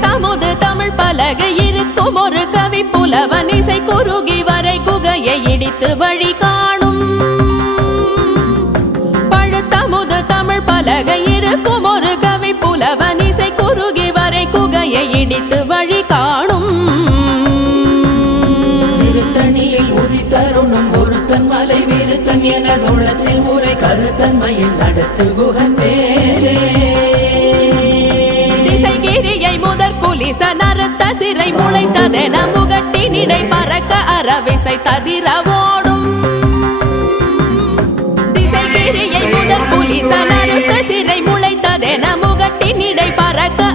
பழுத்தமுது தமிழ் பலகை இருக்கும் ஒரு கவி புலவன் இசை குறுகி வரை குகையை இடித்து வழி காணும். பழுத்தமுது தமிழ் பலகை இருக்கும் ஒரு கவி புலவன் இசை குறுகி வரை குகையை இடித்து வழி காணும். திருத்தணியில் உதித்தருணும் ஒருத்தன் மலை விருத்தன் எனதுள்ளத்தில் உரை கருத்தன்மையில் நடத்து குகன் வேலே. திசைகிரியை முதற் குலிச நறுத்த சிறை முளைத்ததென முகட்டினிடை பறக்க அறவிசை ததிர ஓடும். திசைகிரியை முதற் குலிச நறுத்த சிறை முளைத்ததென முகட்டினிடை பறக்க